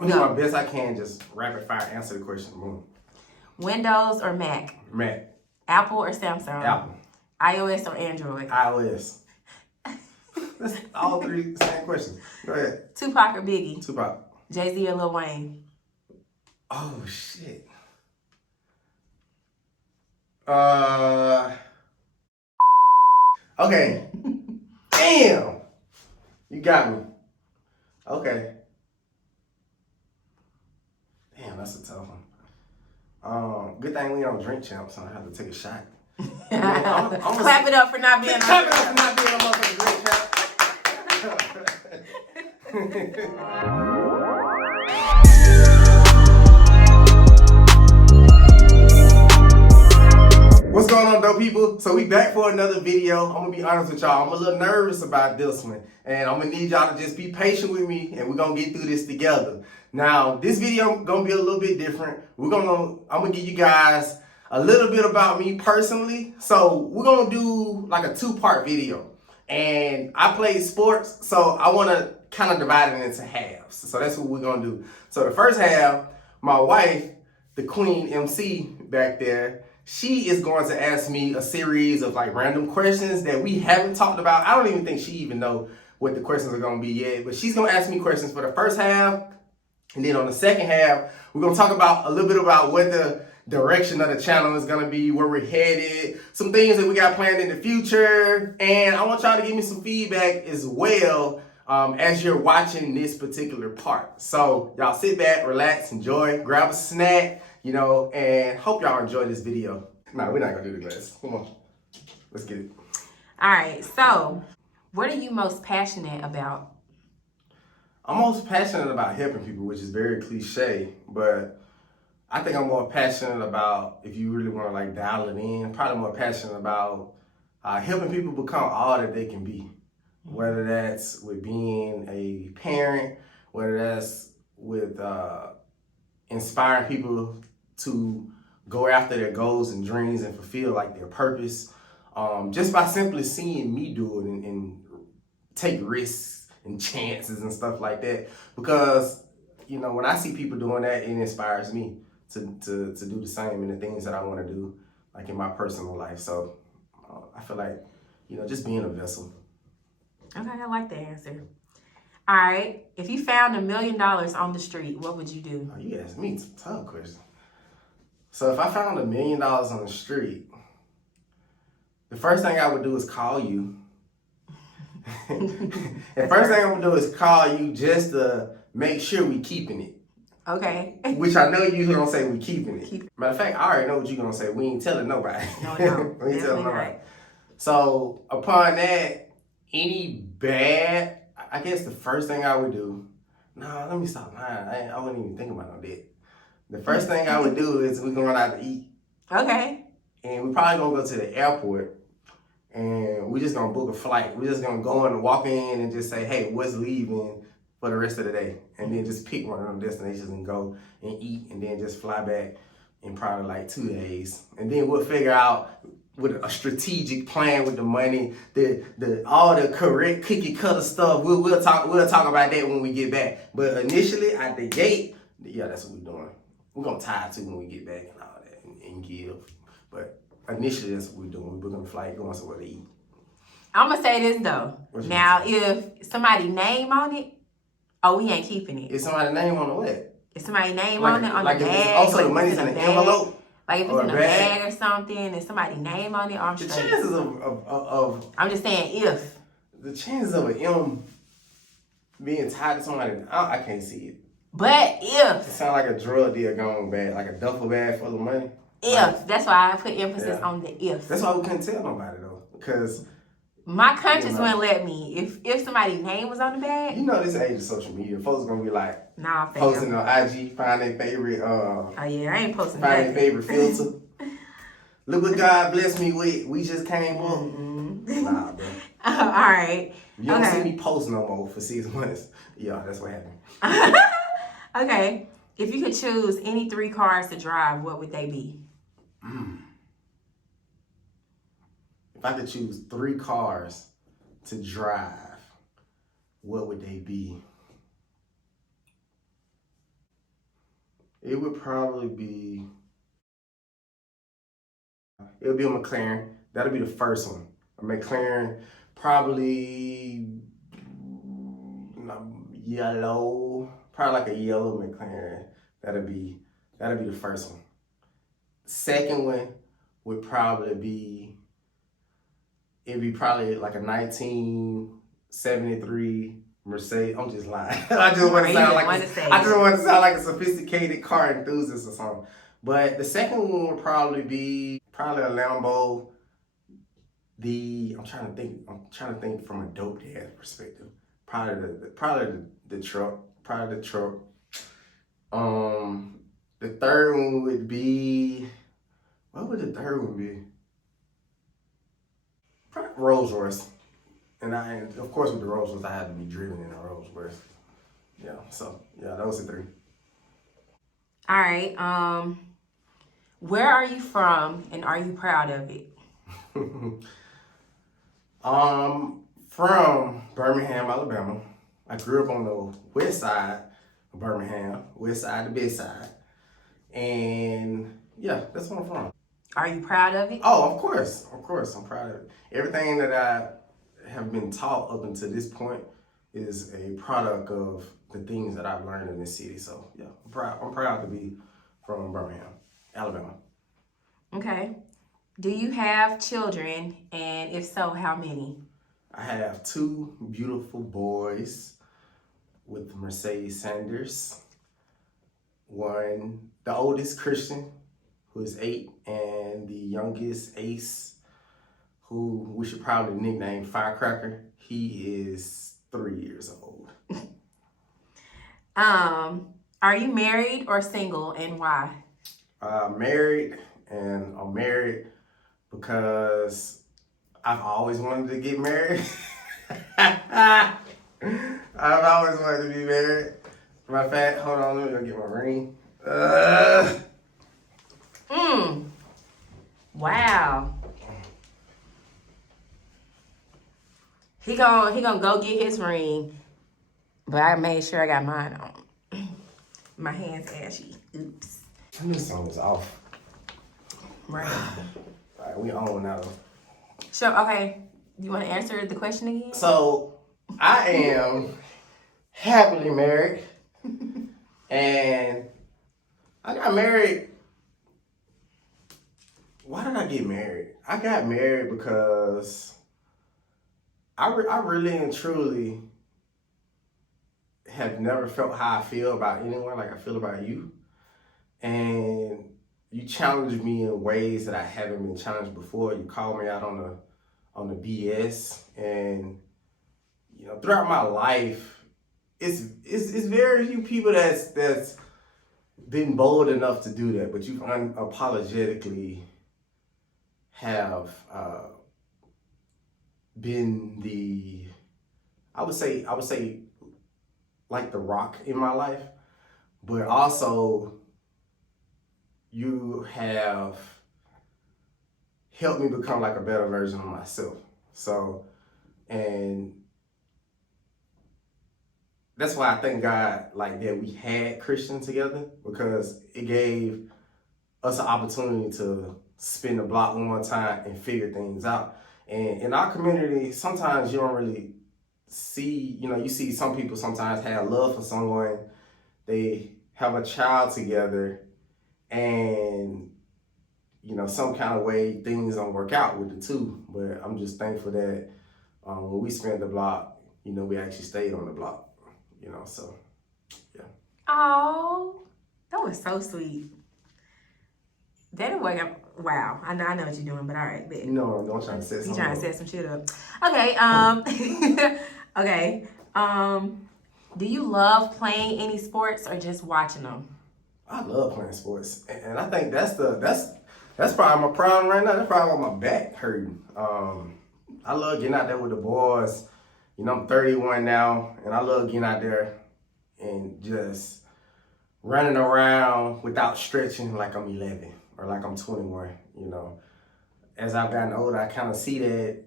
I'm gonna do my best I can, just rapid fire answer the question. Boom. Windows or Mac? Mac. Apple or Samsung? Apple. iOS or Android? iOS. That's all three same questions. Go ahead. Tupac or Biggie? Tupac. Jay-Z or Lil Wayne? Oh shit. Okay. Damn. You got me. Okay. Damn, that's a tough one. Good thing we don't drink champs, so I have to take a shot. Clap it up for not being clap it up for not being a motherfucking drink champ. What's going on, dope people? So we back for another video. I'm gonna be honest with y'all. I'm a little nervous about this one, and I'm gonna need y'all to just be patient with me, and we're gonna get through this together. Now, this video gonna be a little bit different. I'm gonna give you guys a little bit about me personally. So we're gonna do like a 2-part video, and I play sports, so I want to kind of divide it into halves. So that's what we're gonna do. So the first half, my wife, the queen MC back there, she is going to ask me a series of like random questions that we haven't talked about. I don't even think she even know what the questions are going to be yet, but she's going to ask me questions for the first half. And then on the second half, we're going to talk about a little bit about what the direction of the channel is going to be, where we're headed, some things that we got planned in the future. And I want y'all to give me some feedback as well as you're watching this particular part. So y'all sit back, relax, enjoy, grab a snack, you know, and hope y'all enjoy this video. Nah, we're not gonna do the glass. Come on, let's get it. All right, so what are you most passionate about? I'm most passionate about helping people, which is very cliche, but I think I'm more passionate about, if you really want to like dial it in, probably more passionate about helping people become all that they can be. Whether that's with being a parent, whether that's with inspiring people to go after their goals and dreams and fulfill like their purpose, just by simply seeing me do it and take risks and chances and stuff like that. Because, you know, when I see people doing that, it inspires me to do the same in the things that I want to do, like in my personal life. So I feel like, you know, just being a vessel. Okay, I like the answer. All right, if you found $1 million on the street, what would you do? Oh, you asked me some tough questions. So if I found $1 million on the street, the first thing I would do is call you. The first thing I would do is call you just to make sure we keeping it. Okay. Which I know you're gonna say we keeping it. Matter of fact, I already know what you're gonna say. We ain't telling nobody. No. We ain't telling nobody. Right. So upon that, any bad, I guess the first thing I would do, let me stop lying. I wouldn't even think about no that. The first thing I would do is we're going out to eat. Okay. And we're probably gonna go to the airport and we're just gonna book a flight. We're just gonna go and walk in and just say, hey, what's leaving for the rest of the day? And then just pick one of them destinations and go and eat and then just fly back in probably like 2 days. And then we'll figure out with a strategic plan with the money, all the correct cookie cutter stuff. We'll talk about that when we get back. But initially at the gate, yeah, that's what we're doing. We're gonna tie to when we get back and all that and give. But initially that's what we're doing. We're booking a flight, going somewhere to eat. I'm gonna say this though. Now, if somebody's name on it, we ain't keeping it. Is somebody's name on the what? Is somebody's name on it on the bag? Also, the money's in an envelope. Like if it's in a bag or something, and somebody's name on it, I'm the straight. Chances of I'm just saying if. The chances of an M being tied to somebody, I can't see it. But if. It sounds like a drug deal going bad, like a duffel bag full of money. If. That's why I put emphasis on the if. That's why we couldn't tell nobody though, because my conscience wouldn't let me. If somebody's name was on the bag. You know this age of social media, folks gonna be like fam. Posting on IG, find their favorite oh yeah, I ain't posting find their favorite filter. Look what God blessed me with. We just came up. Mm-hmm. Nah, bro. All right. You don't see me post no more for 6 months. Yeah, that's what happened. Okay. If you could choose any 3 cars to drive, what would they be? If I could choose 3 cars to drive, what would they be? It would probably be, it would be a McLaren. That'll be the first one. A McLaren, probably yellow, probably like a yellow McLaren. That'll be the first one. Second one would probably be, it'd be probably like a 1973 Mercedes. I'm just lying. I just want to sound like a sophisticated car enthusiast or something. But the second one would probably be probably a Lambo. I'm trying to think from a dope dad perspective. Probably the truck. Probably the truck. The third one would be, what would the third one be? Probably Rolls Royce. And of course with the Rolls Royce, I had to be driven in a Rolls Royce. Yeah, so yeah, those are three. All right. Where are you from, and are you proud of it? From Birmingham, Alabama. I grew up on the west side of Birmingham, west side, the best side. And yeah, that's where I'm from. Are you proud of it? Oh, of course, I'm proud of it. Everything that I have been taught up until this point is a product of the things that I've learned in this city. So yeah, I'm proud to be from Birmingham, Alabama. Okay. Do you have children, and if so, how many? I have two beautiful boys with Mercedes Sanders. One, the oldest Christian, who is 8, and the youngest Ace, who we should probably nickname Firecracker. He is 3 years old. Are you married or single, and why? Married, and I'm married because I've always wanted to get married. I've always wanted to be married. Matter of fact, hold on, let me go get my ring. Wow. He gonna go get his ring, but I made sure I got mine on. My hand's ashy. Oops. I knew something was off. Right. All right, we on now. So, okay, you want to answer the question again? So, I am happily married, and I got married. Why did I get married? I got married because I really and truly have never felt how I feel about anyone like I feel about you. And you challenged me in ways that I haven't been challenged before. You called me out on the BS. And you know, throughout my life, it's very few people that's been bold enough to do that, but you unapologetically have been the, I would say like the rock in my life, but also you have helped me become like a better version of myself. So, and that's why I thank God like that we had Christian together, because it gave us an opportunity to spin the block one more time and figure things out. And in our community, sometimes you don't really see, you see some people sometimes have love for someone, they have a child together, and some kind of way things don't work out with the two. But I'm just thankful that when we spent the block, we actually stayed on the block, so yeah. Oh, that was so sweet. That'll work out. Wow, I know what you're doing, but all right. Bet. I'm trying to set something. You trying to set some shit up? Okay. Okay. Do you love playing any sports or just watching them? I love playing sports, and I think that's probably my problem right now. That's probably why my back hurting. I love getting out there with the boys. I'm 31 now, and I love getting out there and just running around without stretching like I'm 11 or like I'm 21. As I've gotten older, I kind of see that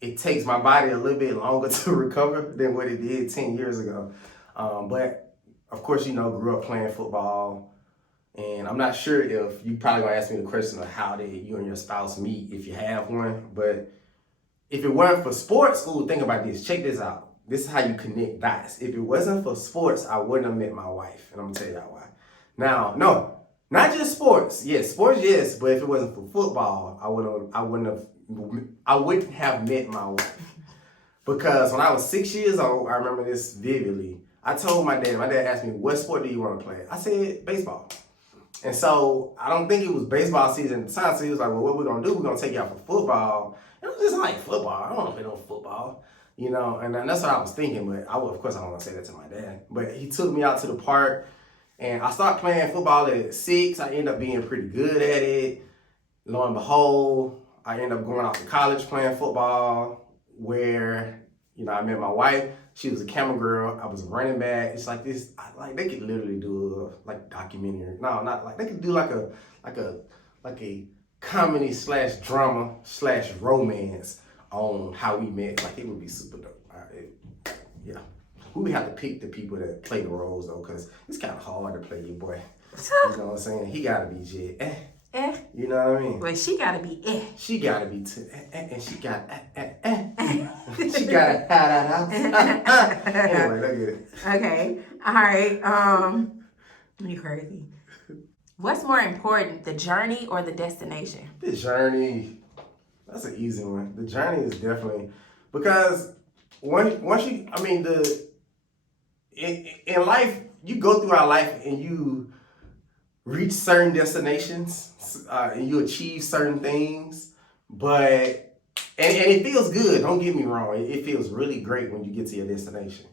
it takes my body a little bit longer to recover than what it did 10 years ago. But of course, grew up playing football, And I'm not sure if you probably gonna ask me the question of how did you and your spouse meet if you have one. But if it weren't for sports, think about this. Check this out. This is how you connect dots. If it wasn't for sports, I wouldn't have met my wife. And I'm gonna tell y'all why. Now, no, not just sports. Yes, sports, yes. But if it wasn't for football, I wouldn't have met my wife. Because when I was 6 years old, I remember this vividly. I told my dad asked me, what sport do you want to play? I said, baseball. And so I don't think it was baseball season at the time. So he was like, well, what we're going to do, we're going to take you out for football. And I was just like, football? I don't want to play no football. You know, and that's what I was thinking. But of course, I don't want to say that to my dad. But he took me out to the park. And I started playing football at 6. I ended up being pretty good at it. Lo and behold, I ended up going out to college playing football where, I met my wife. She was a camera girl. I was a running back. It's like this. They could literally do a documentary. No, not like they could do like a comedy / drama / romance on how we met. Like it would be super dope. Yeah, we would have to pick the people that play the roles though, cause it's kind of hard to play your boy. You know what I'm saying? He gotta be J. You know what I mean? Well, she gotta be She gotta be and she got she gotta have that out. Anyway, look at it. Okay. All right. You crazy. What's more important, the journey or the destination? The journey. That's an easy one. The journey is definitely because once you, in life you go through our life and you reach certain destinations and you achieve certain things, but and it feels good. Don't get me wrong. It feels really great when you get to your destination,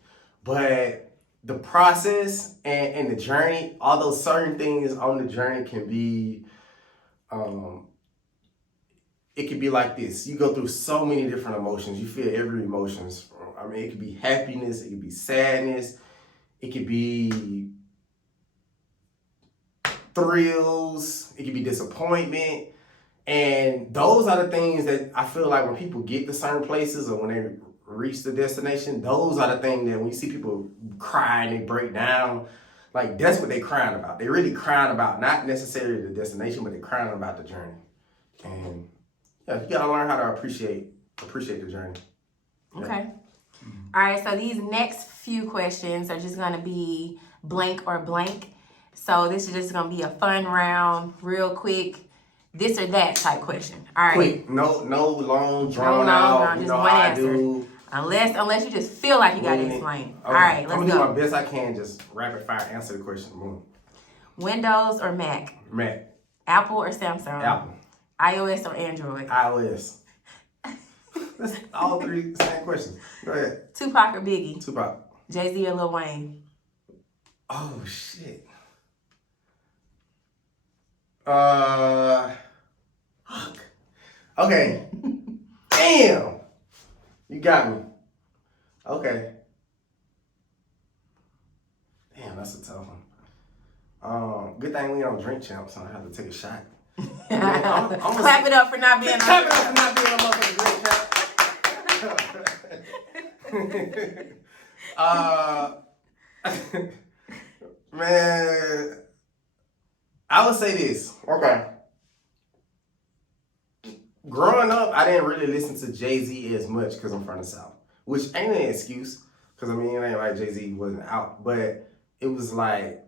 but the process and the journey, all those certain things on the journey can be, it could be like this. You go through so many different emotions. You feel every emotion. It could be happiness. It could be sadness. It could be thrills, it could be disappointment, and those are the things that I feel like when people get to certain places or when they reach the destination, those are the things that when you see people cry and they break down, like that's what they're crying about. They're really crying about not necessarily the destination, but they're crying about the journey. And yeah, you gotta learn how to appreciate the journey. Okay. All right, so these next few questions are just gonna be blank or blank. So this is just gonna be a fun round, real quick, this or that type question. All right. Quick, no long, drawn out. Just one answer. Unless you just feel like you gotta explain. Okay. All right, let's go. I'm gonna do my best I can, just rapid fire answer the question. Boom. Windows or Mac? Mac. Apple or Samsung? Apple. iOS or Android? iOS. That's all three same questions. Go ahead. Tupac or Biggie? Tupac. Jay-Z or Lil Wayne? Oh shit. Fuck. Okay. Damn. You got me. Okay. Damn, that's a tough one. Good thing we don't drink champs, so I have to take a shot. Clap it up for not being clap it up for not being a motherfucking drink champ. Man, I would say this. Okay. Growing up, I didn't really listen to Jay-Z as much because I'm from the South, which ain't an excuse. Because, it ain't like Jay-Z wasn't out. But it was like,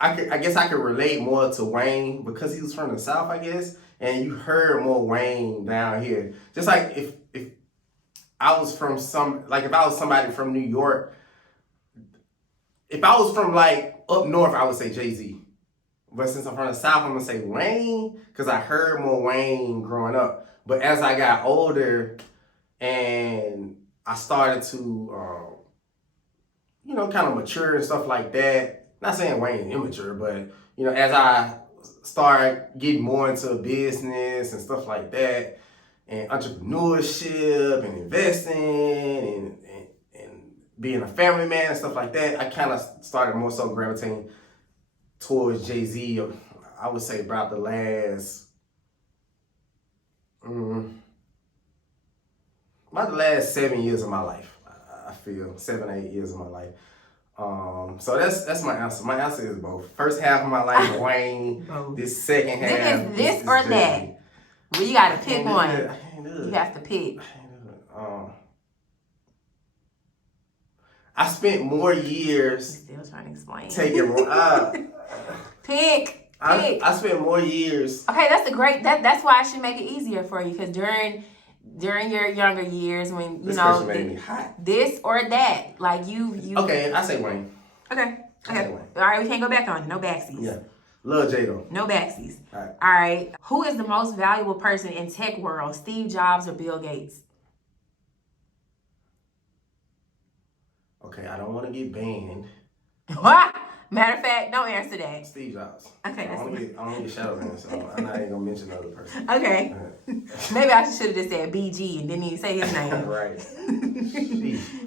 I guess I could relate more to Wayne because he was from the South, I guess. And you heard more Wayne down here. Just like if I was from if I was somebody from New York, if I was from up north, I would say Jay-Z. But since I'm from the South, I'm going to say Wayne because I heard more Wayne growing up. But as I got older and I started to, kind of mature and stuff like that, not saying Wayne immature, but, as I started getting more into business and stuff like that, and entrepreneurship and investing and being a family man and stuff like that, I kind of started more so gravitating towards Jay-Z. I would say about the last 7 years of my life. I feel 7, 8 years of my life. So that's my answer. My answer is both. First half of my life, Wayne. This second half, Then it's this or Jay. that. Well, you gotta pick one. I can't do it. You have to pick. I can't do it. I spent more years. Still trying to explain. Taking. Pick. I spent more years. Okay, that's why I should make it easier for you, because during your younger years, when you know made me hot. this or that, like you. Okay, I say Wayne. Okay. All right, we can't go back on it. No backsies. Yeah, love J-Lo. No backsies. All right. Who is the most valuable person in tech world? Steve Jobs or Bill Gates? Okay, I don't want to get banned. What? Matter of fact, don't answer that. Steve Jobs. Okay, I don't want to get shadow banned, so I'm not even gonna mention the other person. Okay. Maybe I should have just said BG and didn't even say his name. Right.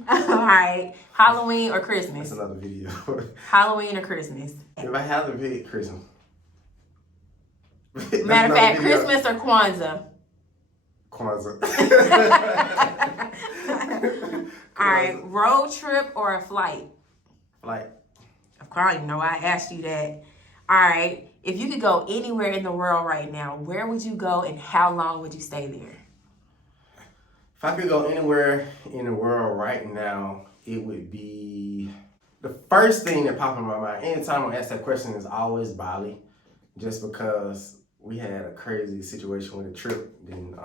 All right. Halloween or Christmas? That's another video. Halloween or Christmas? If I have to pick, Christmas. Matter of fact, Christmas or Kwanzaa? Kwanzaa. All right. Road trip or a flight? Flight. Of course, you know I asked you that. All right. If you could go anywhere in the world right now, where would you go and how long would you stay there? If I could go anywhere in the world right now, it would be the first thing that popped in my mind. Anytime I ask that question is always Bali, just because we had a crazy situation with the trip didn't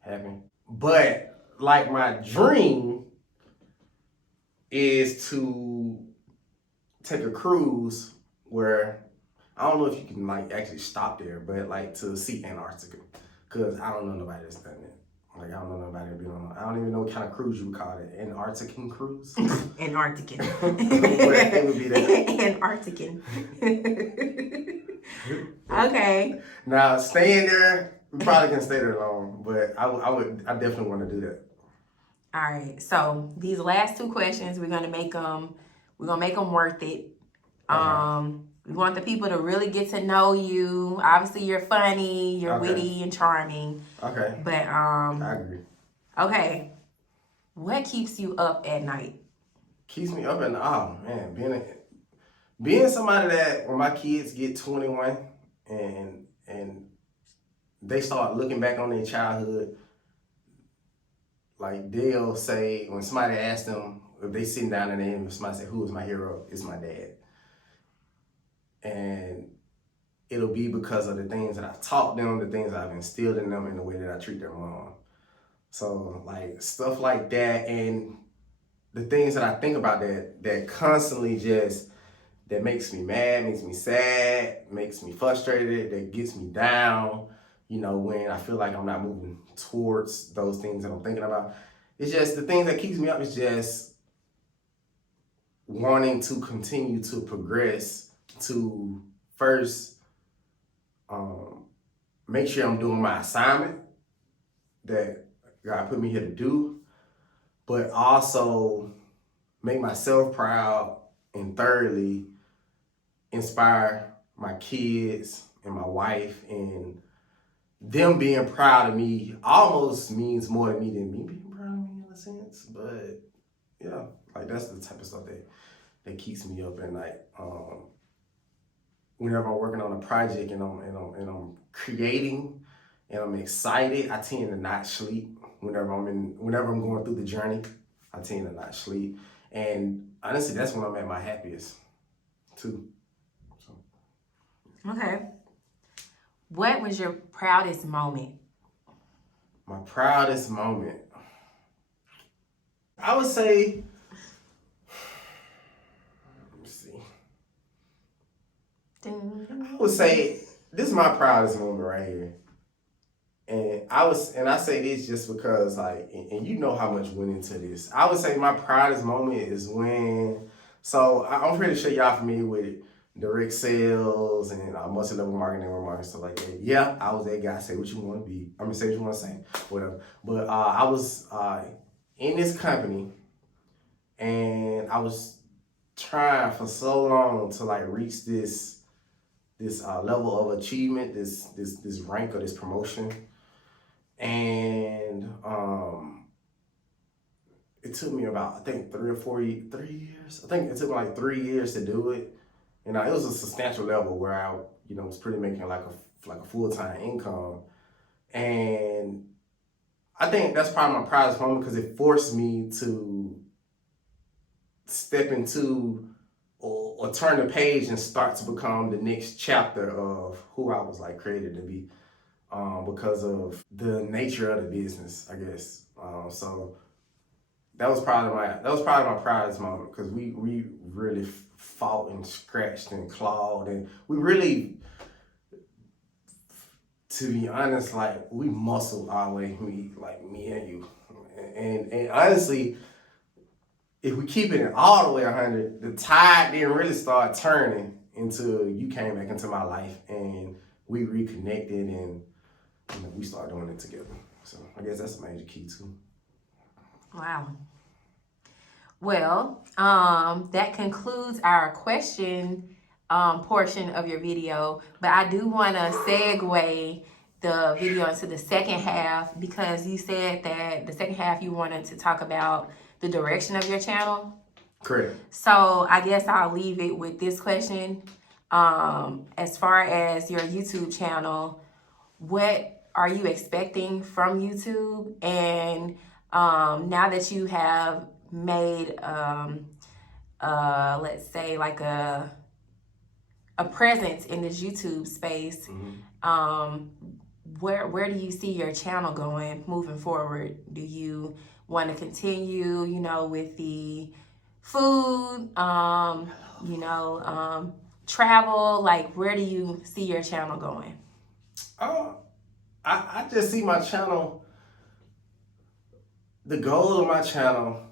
happen. But like my dream is to take a cruise where I don't know if you can like actually stop there, but like to see Antarctica, cause I don't know nobody that's done it. Like I don't know nobody that been on. I don't even know what kind of cruise you would call it. Antarctican cruise. Antarctican. It would be that. Antarctican. Okay. Now staying there, we probably can stay there long, but I definitely want to do that. All right. So these last two questions, we're gonna make them worth it. We want the people to really get to know you. Obviously, you're funny, you're witty and charming. Okay. But I agree. Okay. What keeps you up at night? Keeps me up at night. Oh man, being somebody that when my kids get 21 and they start looking back on their childhood, like they'll say when somebody asks them if they sitting down and somebody say, "Who is my hero?" It's my dad. And it'll be because of the things that I've taught them, the things I've instilled in them, and the way that I treat their mom. So like stuff like that, and the things that I think about that constantly just that makes me mad, makes me sad, makes me frustrated, that gets me down. You know, when I feel like I'm not moving towards those things that I'm thinking about. It's just the thing that keeps me up is just wanting to continue to progress. To first make sure I'm doing my assignment that God put me here to do, but also make myself proud, and thirdly, inspire my kids and my wife, and them being proud of me almost means more to me than me being proud of me in a sense. But yeah, like that's the type of stuff that keeps me up at night. Whenever I'm working on a project and I'm creating and I'm excited, I tend to not sleep. Whenever I'm going through the journey, I tend to not sleep. And honestly, that's when I'm at my happiest too. So. Okay. What was your proudest moment? My proudest moment, I would say. I would say this is my proudest moment right here. And I say this just because like, and you know how much went into this. I would say my proudest moment is when, so I'm pretty sure y'all familiar with direct sales and multi-level marketing and stuff like that. Yeah, I was that guy. Say what you want to be. I mean, say what you want to say, whatever. But I was in this company and I was trying for so long to like reach this level of achievement, this rank or this promotion, and it took me about, I think 3 years. I think it took me like 3 years to do it. And it was a substantial level where I, was pretty making like a full-time income. And I think that's probably my proudest moment because it forced me to step into or turn the page and start to become the next chapter of who I was like created to be, because of the nature of the business, I guess. So that was probably my proudest moment because we really fought and scratched and clawed, and we really, to be honest, like we muscled our way, me and you, and honestly, if we keep it all the way 100, the tide didn't really start turning until you came back into my life and we reconnected and we started doing it together. So I guess that's a major key too. Wow. Well, that concludes our question portion of your video, but I do want to segue the video into the second half because you said that the second half you wanted to talk about the direction of your channel. Correct. So I guess I'll leave it with this question. As far as your YouTube channel, what are you expecting from YouTube? And now that you have made, let's say like a presence in this YouTube space, where do you see your channel going moving forward? Do you want to continue, with the food, travel? Like, where do you see your channel going? I just see my channel, the goal of my channel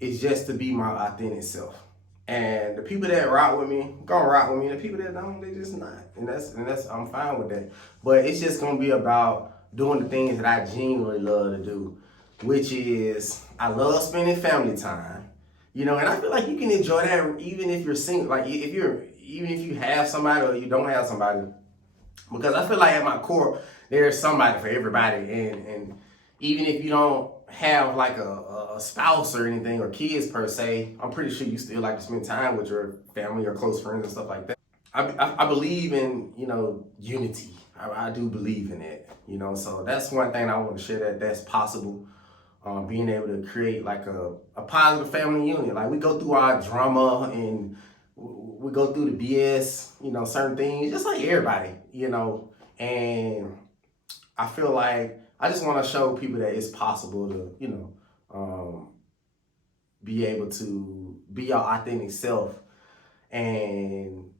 is just to be my authentic self. And the people that rock with me, gonna rock with me. The people that don't, they just not. And that's I'm fine with that. But it's just gonna be about doing the things that I genuinely love to do, which is I love spending family time. And I feel like you can enjoy that even if you're single, like even if you have somebody or you don't have somebody. Because I feel like at my core, there's somebody for everybody. And even if you don't have like a spouse or anything or kids per se, I'm pretty sure you still like to spend time with your family or close friends and stuff like that. I believe in, unity. I do believe in it, so that's one thing I want to share that's possible. Being able to create like a positive family unit. Like we go through our drama and we go through the BS, certain things, just like everybody, and I feel like I just want to show people that it's possible to, be able to be your authentic self. And,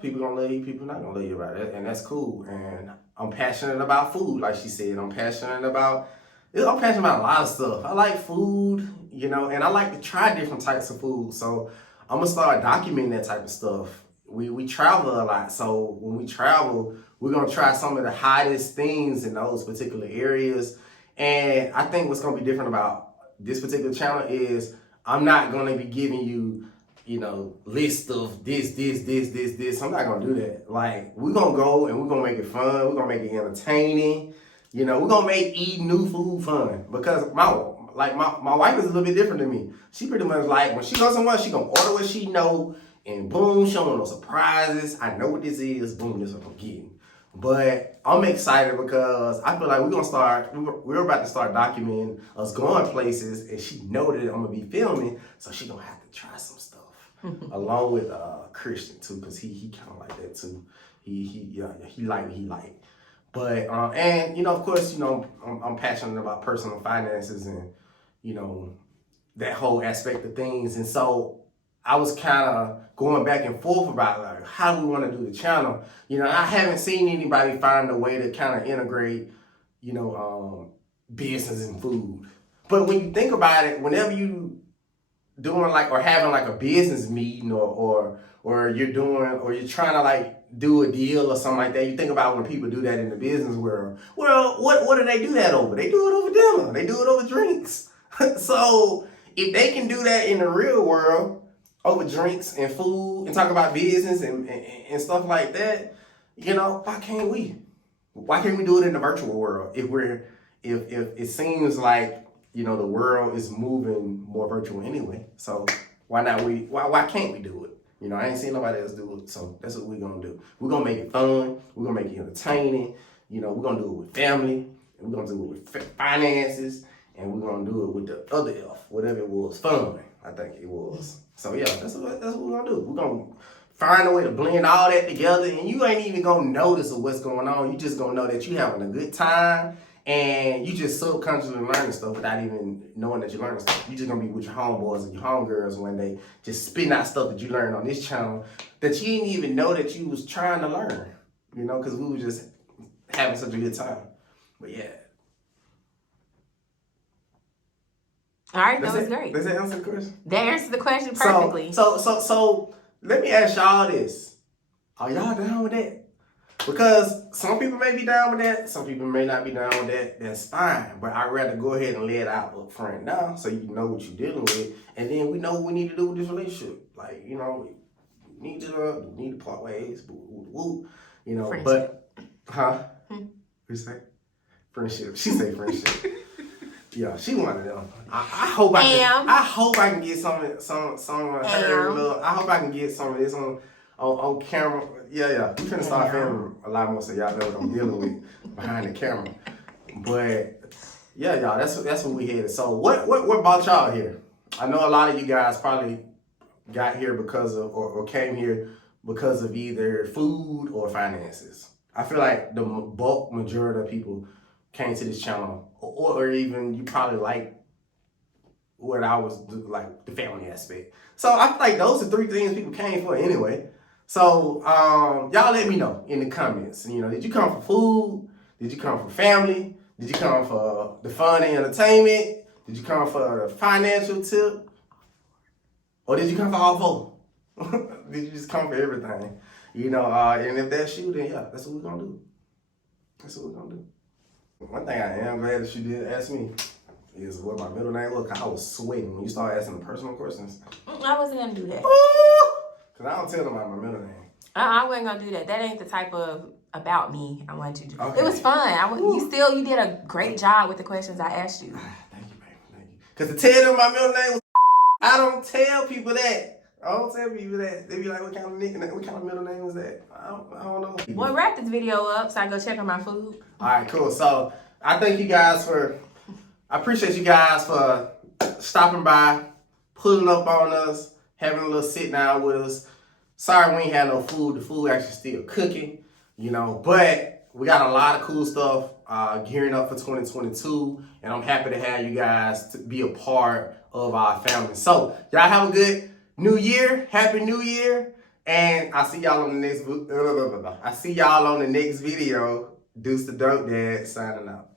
people gonna love you, people not gonna love you about it. And that's cool. And I'm passionate about food, like she said. I'm passionate about a lot of stuff. I like food, and I like to try different types of food. So I'm gonna start documenting that type of stuff. We travel a lot. So when we travel, we're gonna try some of the hottest things in those particular areas. And I think what's gonna be different about this particular channel is I'm not gonna be giving you, list of this. I'm not gonna do that. Like, we're gonna go and we're gonna make it fun. We're gonna make it entertaining. We're gonna make eating new food fun. Because my wife is a little bit different than me. She pretty much like, when she goes somewhere, she gonna order what she know, and boom, showing no surprises. I know what this is. Boom, this is what I'm getting. But I'm excited because I feel like we're about to start documenting us going places, and she know that I'm gonna be filming, so she gonna have to try some stuff. Along with Christian too, because he kind of like that too. He like what he like. But and of course, I'm passionate about personal finances and that whole aspect of things. And so I was kind of going back and forth about like how do we want to do the channel. I haven't seen anybody find a way to kind of integrate, business and food. But when you think about it, whenever you doing like or having like a business meeting or you're trying to like do a deal or something like that, you think about when people do that in the business world. Well, what do they do that over? They do it over dinner. They do it over drinks. So if they can do that in the real world over drinks and food and talk about business and stuff like that, why can't we? Why can't we do it in the virtual world if it seems like you know, the world is moving more virtual anyway. So why can't we do it? You know, I ain't seen nobody else do it. So that's what we're gonna do. We're gonna make it fun. We're gonna make it entertaining. You know, we're gonna do it with family. And we're gonna do it with finances. And we're gonna do it with the other F, whatever it was, fun. I think it was. So yeah, that's what we're gonna do. We're gonna find a way to blend all that together, and you ain't even gonna notice of what's going on. You just gonna know that you having a good time, and you just subconsciously learning stuff without even knowing that you're learning stuff. You just gonna be with your homeboys and your homegirls when they just spitting out stuff that you learned on this channel that you didn't even know that you was trying to learn. You know, because we were just having such a good time. But yeah. All right, that was great. Does that answer the question? That answered the question perfectly. So let me ask y'all this. Are y'all down with that? Because some people may be down with that, some people may not be down with that. That's fine. But I'd rather go ahead and lay it out up front now so you know what you're dealing with. And then we know what we need to do with this relationship. Like, you know, we need to part ways. Woo. You know, friendship. What you say? Friendship. She say friendship. Yeah, she one of them. I hope I can get some of her love. I hope I can get some of this on camera. Yeah. We finna start filming a lot more so y'all know what I'm dealing with behind the camera. But yeah, y'all, that's what we headed. So what brought y'all here? I know a lot of you guys probably got here because of or came here because of either food or finances. I feel like the bulk majority of people came to this channel, or even you probably like what I was like, the family aspect. So I feel like those are three things people came for anyway. So y'all let me know in the comments. You know, did you come for food? Did you come for family? Did you come for the fun and entertainment? Did you come for the financial tip? Or did you come for all four? Did you just come for everything? You know, and if that's you, then yeah, that's what we're gonna do. That's what we're gonna do. One thing I am glad that you did ask me is what my middle name was. I was sweating when you started asking the personal questions. I wasn't gonna do that. Cause I don't tell them about my middle name. I wasn't gonna do that. That ain't the type of about me I wanted you to do. Okay. It was fun. You did a great job with the questions I asked you. Thank you, baby. Thank you. Cause to tell them my middle name was, I don't tell people that. I don't tell people that. They be like, what kind of middle name was that? I don't know. Well, wrap this video up so I go check on my food. All right, cool. So I thank you guys I appreciate you guys for stopping by, pulling up on us, having a little sit down with us. Sorry we ain't had no food. The food actually still cooking, you know, but we got a lot of cool stuff gearing up for 2022, and I'm happy to have you guys to be a part of our family. So y'all have a good New Year. Happy New Year. And I'll see y'all on the next video. Deuce the Dope Dad signing out.